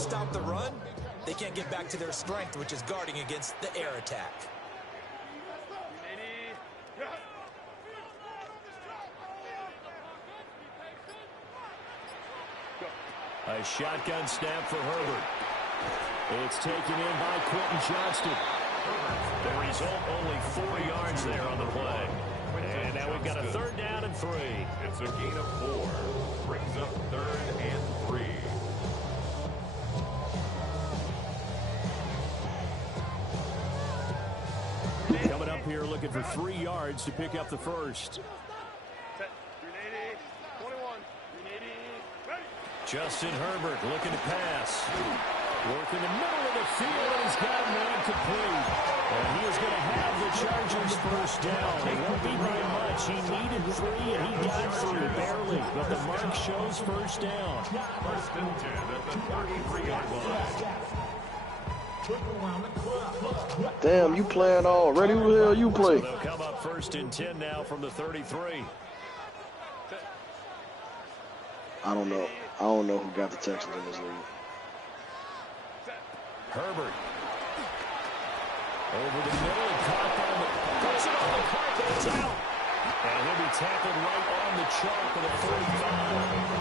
stop the run, they can't get back to their strength, which is guarding against the air attack. A shotgun snap for Herbert. It's taken in by Quentin Johnston. The result, only 4 yards there on the play. And now we've got a 3rd down and 3. It's a gain of 4. Brings up 3rd and 3. Coming up here looking for 3 yards to pick up the first. Justin Herbert looking to pass. Working the middle of the field, and he's got him incomplete. And he is going to have the Chargers first down. It won't be by much. He needed 3, and he got 3 barely. But the mark shows first down. First and 10 at the 33-yard line. Damn, you playing already? Who the hell you play? So they'll come up first and 10 now from the 33. I don't know. I don't know who got the Texans in this league. Herbert. Over the middle and caught on the... Goes it on the carpet. It's out. And he'll be tackled right on the chalk of the 45.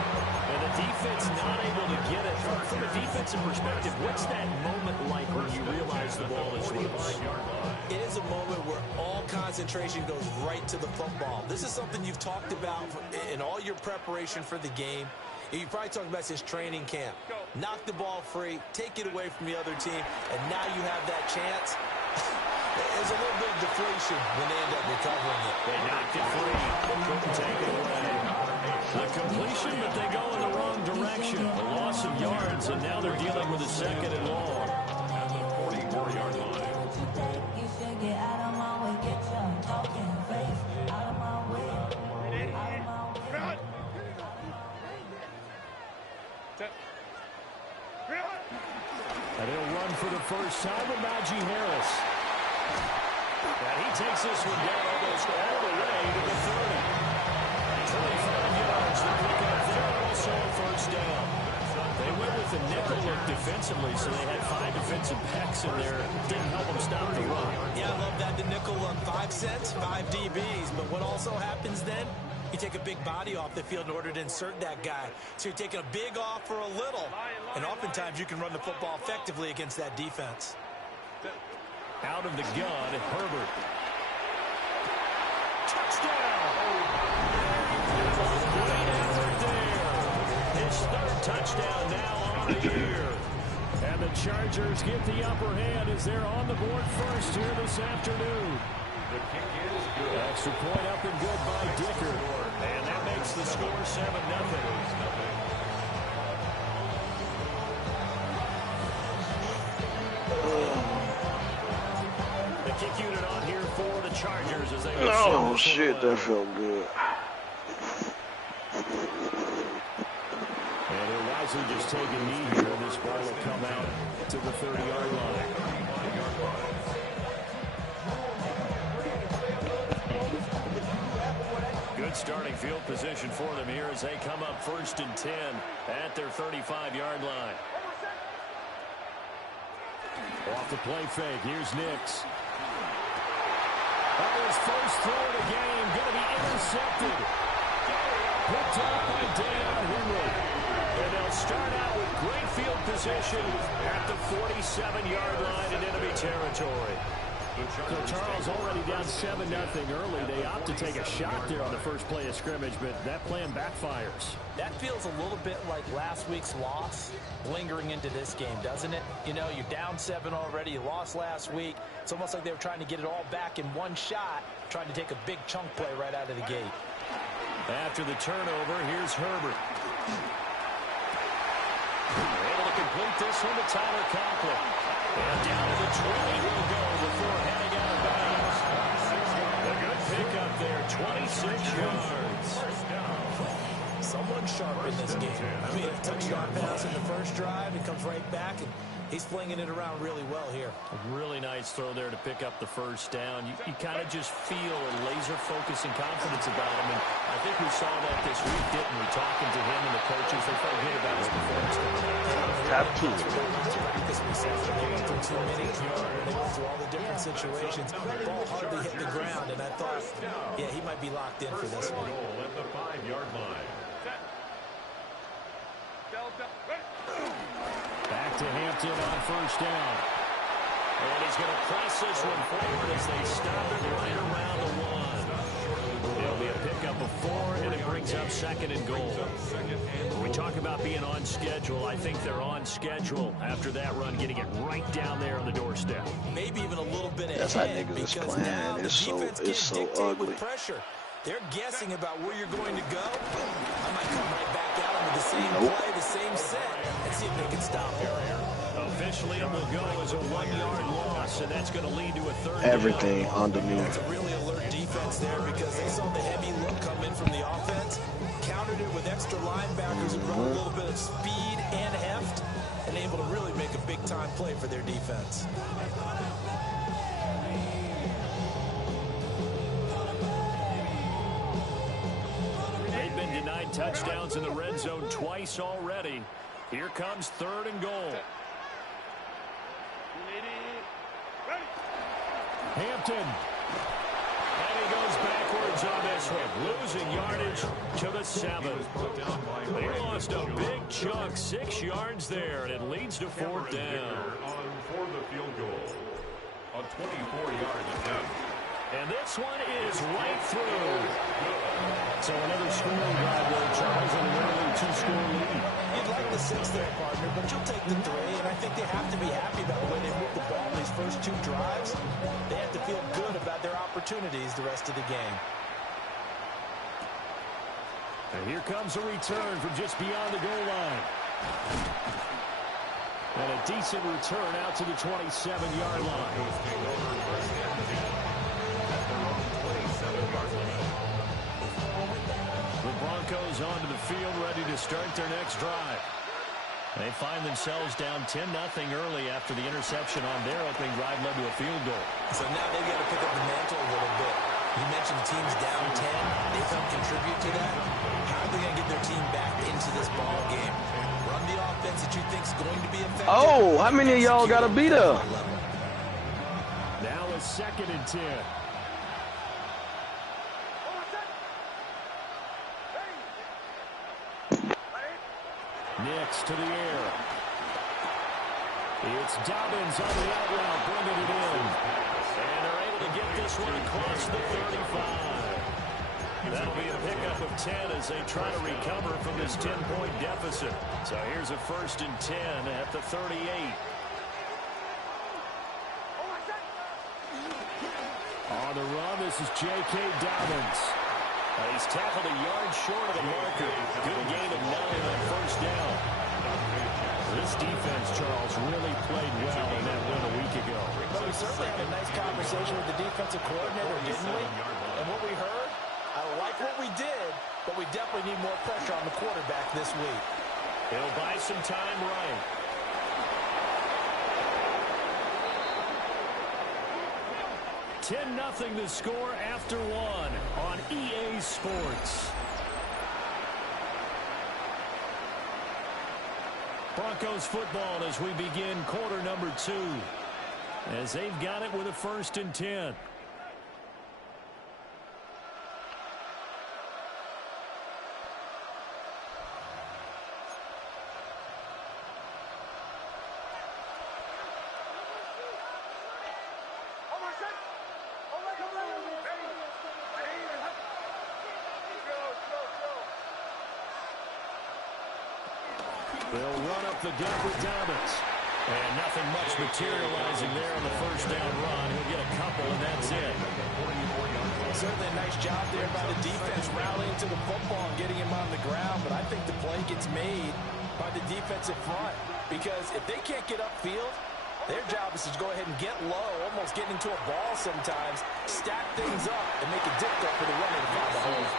And the defense not able to get it. From a defensive perspective, what's that moment like when you realize the ball is loose? It is a moment where all concentration goes right to the football. This is something you've talked about in all your preparation for the game. You probably talked about since training camp. Knock the ball free, take it away from the other team, and now you have that chance. There's a little bit of deflation when they end up recovering it. They knocked it free. Couldn't take it away. A completion, but they go in the wrong direction. A loss of yards, and now they're dealing with a 2nd and long. At the 44-yard line. And he'll run for the first time with Najee Harris. And he takes this one down almost all the way to the 30. 25 yards to pick up there, also a first down. They went with the nickel look defensively, so they had 5 defensive backs in there. Didn't help them stop the run. Yeah, I love that. The nickel look, 5 cents, 5 DBs. But what also happens then? You take a big body off the field in order to insert that guy. So you're taking a big off for a little. And oftentimes you can run the football effectively against that defense. Out of the gun, Herbert. Touchdown! Great effort there. His 3rd touchdown now on the year. And the Chargers get the upper hand as they're on the board first here this afternoon. The kick is good. Extra point up and good by Dicker. And that makes the score 7-0. The kick unit on here for the Chargers as they... Oh, shit, that felt good. And he'll wisely just take a knee here, and this ball will come out to the 30-yard line. Good starting field position for them here as they come up first and 10 at their 35-yard line. Off the play fake, here's Nix. That was first throw of the game, going to be intercepted. Picked up by Deion Henry. And they'll start out with great field position at the 47-yard line in enemy territory. So Charles already down 7-0 early. They opt to take a shot there on the first play of scrimmage, but that plan backfires. That feels a little bit like last week's loss lingering into this game, doesn't it? You know, you're down 7 already. You lost last week. It's almost like they were trying to get it all back in one shot, trying to take a big chunk play right out of the gate. After the turnover, here's Herbert. Able to complete this one to Tyler Conklin. And down to the 20 he'll go before heading out of bounds. A good pickup there, 26 yards. Someone sharp in this game. I mean, a touchdown pass in the first drive, it comes right back, and he's flinging it around really well here. A really nice throw there to pick up the first down. You kind of just feel a laser focus and confidence about him, and I think we saw that this week, didn't we? Talking to him and the coaches, they felt good about his performance. Top team. They went through too many, they went through all the different situations. Ball hardly hit the ground, and I thought, yeah, he might be locked in for this one. At the 5-yard line. Back to Hampton on first down. And he's going to press this one forward as they stop it right around the 1. It'll be a pickup of 4, and it brings up 2nd and goal. We talk about being on schedule. I think they're on schedule after that run, getting it right down there on the doorstep. Maybe even a little bit ahead. That's how niggas is because playing. now the It's defense so can't dictate ugly. with pressure. They're guessing about where you're going to go. I might come right back out with the same play, the same set, and see if they can stop it. Officially, it will go as a 1-yard loss, and that's going to lead to a 3rd Everything down. underneath. That's a really alert defense there because they saw the heavy look come in from the offense, countered it with extra linebackers who brought a little bit of speed and heft, and able to really make a big-time play for their defense. They've been denied touchdowns in the red zone twice already. Here comes 3rd and goal. Hampton. And he goes backwards on this one, losing yardage to the 7. They lost a big chunk, 6 yards there, and it leads to 4th down. For the field goal. A 24-yard attempt. And this one is right through. So another scoring drive there, Charles, and an early 2-score lead. You'd like the 6 there, partner, but you'll take the 3, and I think they have to be happy about the way they moved the ball in these first 2 drives. They have to feel good about their opportunities the rest of the game. And here comes a return from just beyond the goal line. And a decent return out to the 27-yard line. The Broncos onto the field, ready to start their next drive. They find themselves down 10-0 early after the interception on their opening drive led to a field goal. So now they've got to pick up the mantle a little bit. You mentioned the team's down 10. They don't contribute to that. How are they going to get their team back into this ball game? Run the offense that you think is going to be effective. Oh, how many of y'all got to beat up? Now a 2nd and 10. Nix to the air. It's Dobbins on the out route, bringing it in. And they're able to get this one across the 35. That'll be a pickup of 10 as they try to recover from this 10-point deficit. So here's a 1st and 10 at the 38. On the run, this is J.K. Dobbins. He's tackled a yard short of the marker. Good gain of 9 on 1st down. This defense, Charles, really played well in that win a week ago. But we certainly had a nice conversation with the defensive coordinator, didn't we? And what we heard, I like what we did, but we definitely need more pressure on the quarterback this week. He'll buy some time right. $10-0 the score after 1 on EA Sports. Broncos football as we begin quarter number 2. As they've got it with a 1st and 10. They'll run up the gut with Dobbins. And nothing much materializing there on the 1st down run. He'll get a couple, and that's it. Certainly a nice job there by the defense rallying to the football and getting him on the ground, but I think the play gets made by the defensive front because if they can't get upfield, Their job is to go ahead and get low, almost get into a ball sometimes, stack things up, and make it difficult for the runner to find a hole.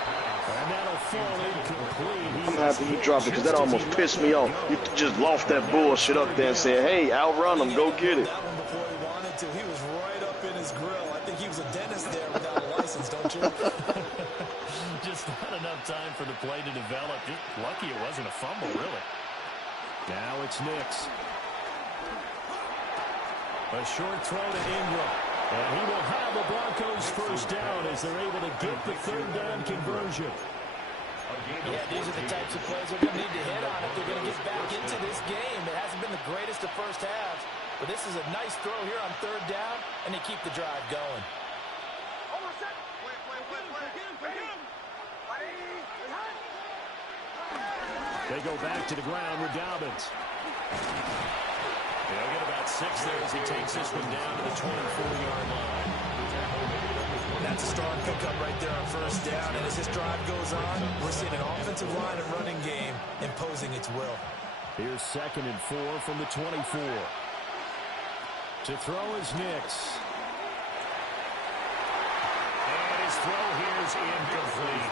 And that'll fall incomplete. I'm happy you dropped it because that almost pissed me off. You just lost that bullshit up there and said, hey, outrun him, go get it. That one before he wanted to. He was right up in his grill. I think he was a dentist there without a license, don't you? Just not enough time for the play to develop. Just lucky it wasn't a fumble, really. Now it's Nix. A short throw to Ingram. And he will have the Broncos first down as they're able to get the third down conversion. Yeah, these are the types of plays they're going to need to hit on if they're going to get back into this game. It hasn't been the greatest of first halves, but this is a nice throw here on third down, and they keep the drive going. They go back to the ground with Dobbins. They'll get about 6 there as he takes this one down to the 24-yard line. That's a strong pickup right there on first down, and as this drive goes on, we're seeing an offensive line and running game imposing its will. Here's 2nd and 4 from the 24. To throw is Nix. And his throw here is incomplete.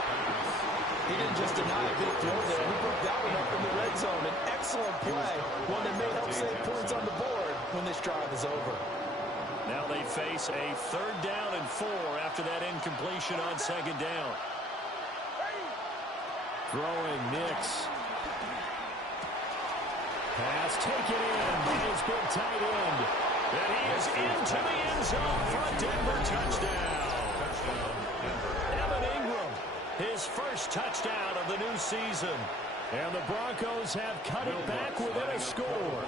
He didn't just deny a big throw there. He put that one up in the red zone. An excellent play, one that may help save points on the board when this drive is over. Now they face a 3rd down and 4 after that incompletion on 2nd down. Throwing Nix. Pass taken in by his big tight end. And he is into the end zone for a Denver touchdown. Evan Ingram, his first touchdown of the new season. And the Broncos have cut it back within a score.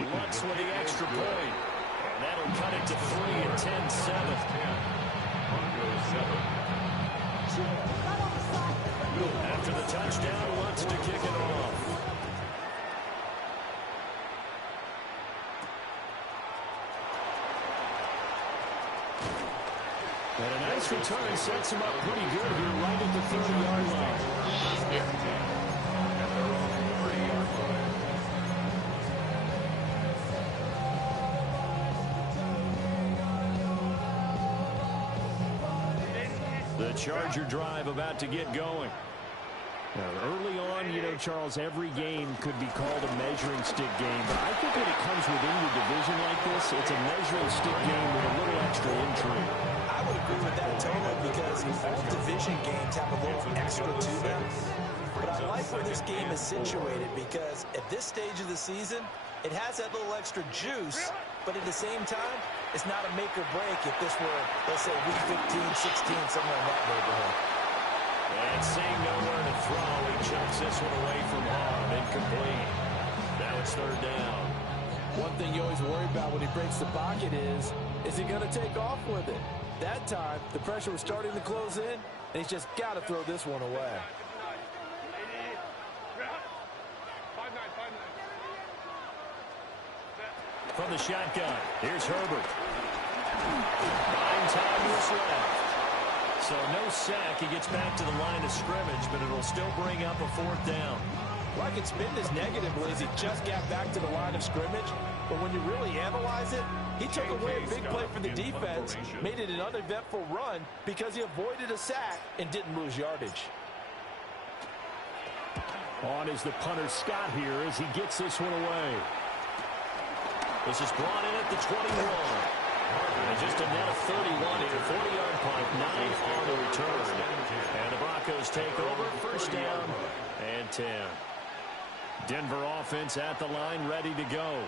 Lutz with the extra point. And that'll cut it to 3 and 10-7. After the touchdown, Lutz to kick it off. And a nice return sets him up pretty good here right at the 30-yard line. The Charger drive about to get going. Now, early on, you know, Charles, every game could be called a measuring stick game. But I think when it comes within your division like this, it's a measuring stick game with a little extra intrigue. I would agree with that totally because all division games have a little extra to them. But I like where this game is situated because at this stage of the season, it has that little extra juice, but at the same time, it's not a make or break if this were, let's say, week 15, 16, somewhere in that neighborhood. And seeing nowhere to throw, he chucks this one away from harm, incomplete. Now it's 3rd down. One thing you always worry about when he breaks the pocket is he going to take off with it? That time, the pressure was starting to close in, and he's just got to throw this one away. From the shotgun, here's Herbert. 9 times left. So no sack. He gets back to the line of scrimmage, but it'll still bring up a 4th down. Well, I can spin this negatively as he just got back to the line of scrimmage. But when you really analyze it, he took away a big play for the defense, made it an uneventful run because he avoided a sack and didn't lose yardage. On is the punter Scott here as he gets this one away. This is brought in at the 21. And just a net of 31 here. 40-yard punt, 9 on the return. And the Broncos take over. 1st down and 10. Denver offense at the line, ready to go.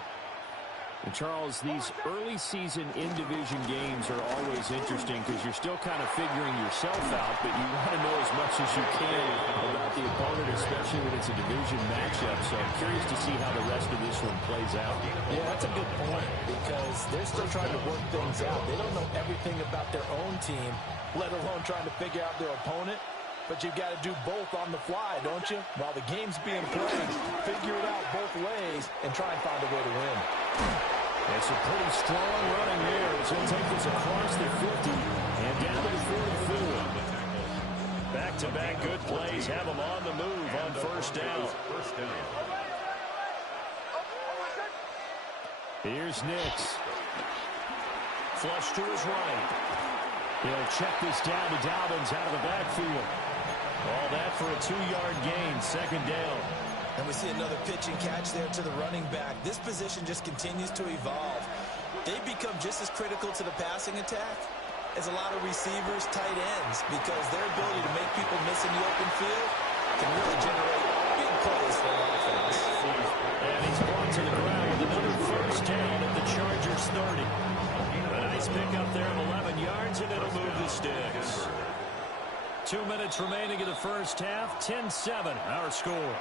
And Charles, these early season in-division games are always interesting because you're still kind of figuring yourself out, but you want to know as much as you can about the opponent, especially when it's a division matchup. So I'm curious to see how the rest of this one plays out. Yeah, that's a good point because they're still trying to work things out. They don't know everything about their own team, let alone trying to figure out their opponent. But you've got to do both on the fly, don't you? While the game's being played, figure it out both ways and try and find a way to win. It's a pretty strong running there as he'll take this across the 50 and down to the 44. Back-to-back good plays have him on the move on first down. Here's Nix. Flush to his right. He'll check this down to Dobbins out of the backfield. All that for a 2-yard gain, second down. And we see another pitch and catch there to the running back. This position just continues to evolve. They've become just as critical to the passing attack as a lot of receivers, tight ends, because their ability to make people miss in the open field can really generate big plays for an offense. And he's brought to the ground with another first down at the Chargers 30. A nice pickup there of 11 yards, and it'll move the sticks. 2 minutes remaining in the first half, 10-7, our score.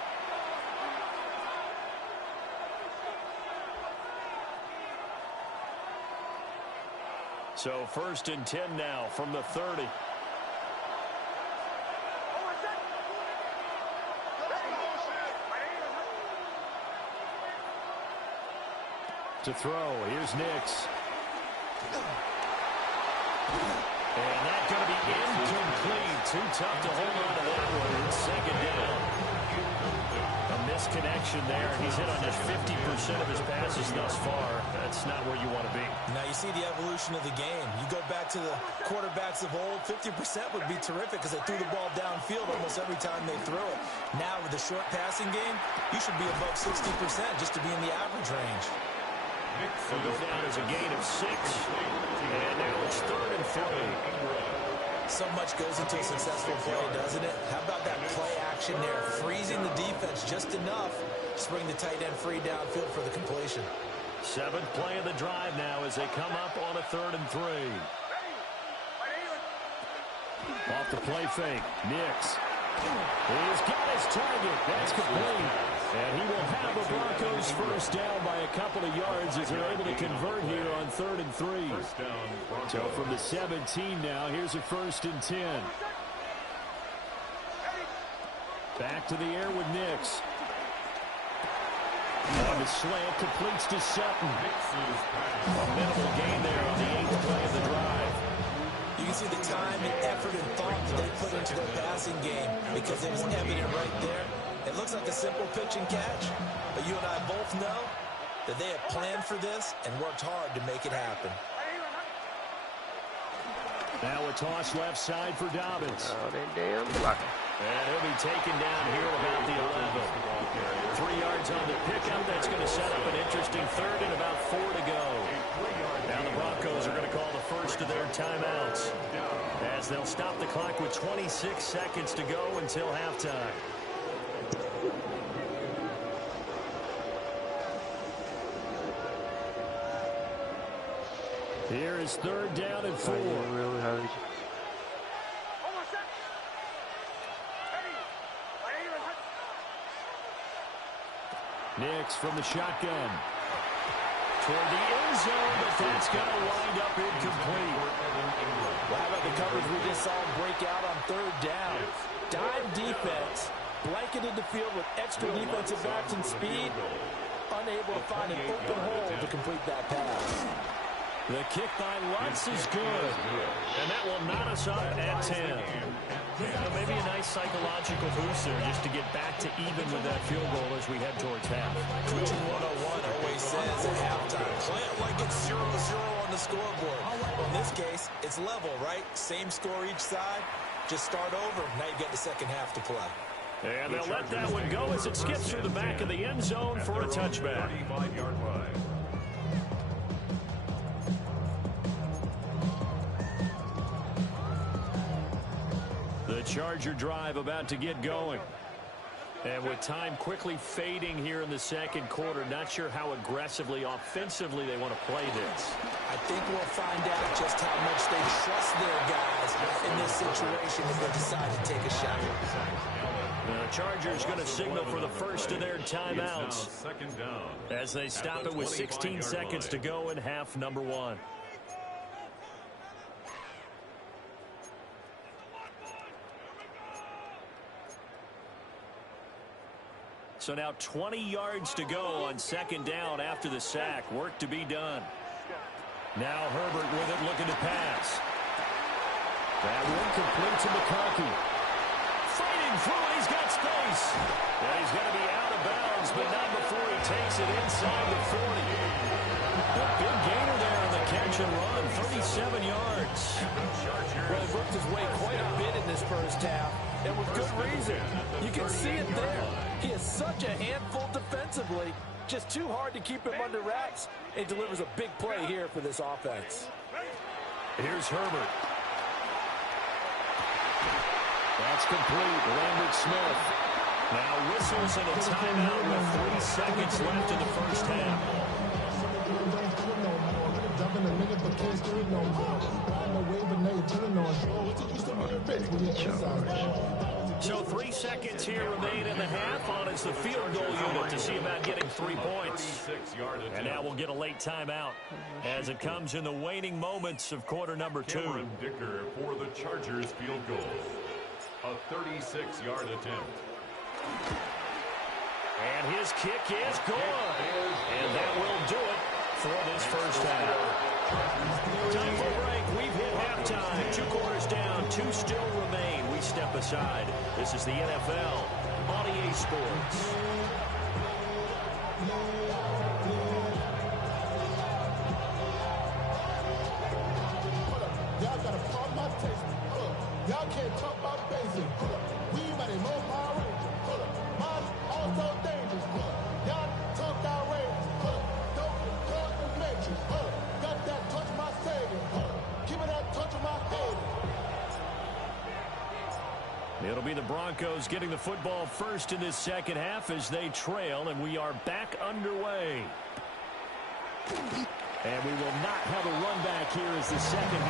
So first and 10 now from the 30. To throw, here's Nix. And that's going to be incomplete. Too tough to hold on to that one. It's second down. A misconnection there. He's hit on just 50% of his passes thus far. That's not where you want to be. Now you see the evolution of the game. You go back to the quarterbacks of old, 50% would be terrific because they threw the ball downfield almost every time they threw it. Now with the short passing game, you should be above 60% just to be in the average range. So go down as a gain of 6. And now it's 3rd and 3. So much goes into a successful play, doesn't it? How about that play action there? Freezing the defense just enough to bring the tight end free downfield for the completion. 7th play of the drive now as they come up on a 3rd and 3. Off the play fake. Nix. He's got his target. That's complete. And he will have the Broncos first down by a couple of yards as they're able to convert here on 3rd and 3. So from the 17 now, here's a 1st and 10. Back to the air with Nix. On the slant, completes to Sutton. A minimal gain there on the 8th play of the drive. You can see the time and effort and thought that they put into their passing game because it was evident right there. It looks like a simple pitch and catch, but you and I both know that they have planned for this and worked hard to make it happen. Now a toss left side for Dobbins. Oh, that damn block. And he'll be taken down here at about the 11. 3 yards on the pickup. That's going to set up an interesting 3rd and about 4 to go. Now the Broncos are going to call the first of their timeouts as they'll stop the clock with 26 seconds to go until halftime. Here is 3rd down and 4. Nix from the shotgun. Toward the end zone, but that's going to wind up incomplete. Well, how about the coverage we just saw him break out on 3rd down? Dime defense, blanketed the field with extra defensive backs and speed, unable to find an open hole to complete that pass. The kick by Lutz is good. And that will knot us up at 10. Maybe a nice psychological boost there just to get back to even with that field goal as we head towards half. Coaching 101 always says at halftime, play it like it's 0-0 on the scoreboard. Well, in this case, it's level, right? Same score each side. Just start over. Now you get the second half to play. And they'll let that one go as it skips through the back of the end zone for a touchback. 35-yard line. The Charger drive about to get going. And with time quickly fading here in the second quarter, not sure how aggressively, offensively they want to play this. I think we'll find out just how much they trust their guys in this situation if they decide to take a shot. The Chargers going to signal for the first of their timeouts as they stop it with 16 seconds to go in half number 1. So now 20 yards to go on 2nd down after the sack. Work to be done. Now Herbert with it, looking to pass. That one complete to McCarthy. Fighting through it, he's got space. carries. And he's going to be out of bounds, but not before he takes it inside the 40. A big gainer there on the catch and run, 37 yards. Well, he worked his way quite a bit in this first half, and with good reason. You can see it there. He is such a handful defensively, just too hard to keep him under wraps, and delivers a big play here for this offense. Here's Herbert. That's complete. Lambert Smith. Now whistles and a timeout with 3 seconds left in the first half. So 3 seconds here remain in the half on it's the field goal unit to see about getting 3 points. And now we'll get a late timeout as it comes in the waning moments of quarter number 2. Cameron Dicker for the Chargers field goal. A 36-yard attempt. And his kick is good. And that will do it for this first half. Time for a break. We've hit halftime. 2 quarters down. 2 still remain. We step aside. This is the NFL on EA Sports. Y'all got to pump my taste. Y'all can't talk about basic. We might have more power rangers. Mine also dangerous. Y'all talk outrageous. Don't touch the matrix. Got that touch my savior. Give me that touch of my head. It'll be the Broncos getting the football first in this second half as they trail, and we are back underway. And we will not have a run back here as the second